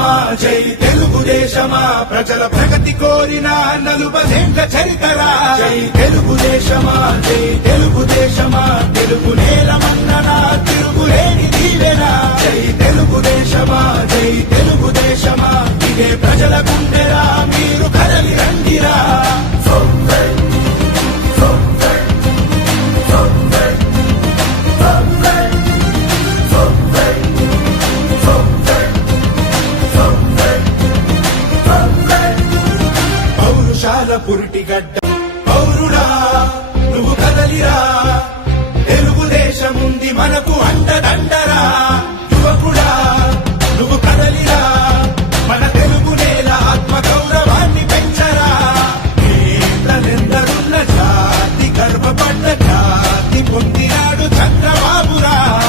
దేశమా జై తెలుగుదేశమా? ప్రజల ప్రగతి కోరిన నలుపదేండ్ల చరితరా? జై తెలుగుదేశమా? జై తెలుగుదేశమా? తెలుగు నేలమన్ననా తిరుగులేని దీవెనా? జై తెలుగుదేశమా? జై తెలుగుదేశమా? ఇదే ప్రజల గుండెరా? పురిటిగడ్డ. పౌరుడా నువ్వు కదలిరా. తెలుగుదేశముంది మనకు అండదండరా. యువకుడా నువ్వు కదలిరా. మన తెలుగు నేల ఆత్మ గౌరవాన్ని పెంచరా. నేతలెందరున్న జాతి గర్వపడ్డ జాతి పొందిరా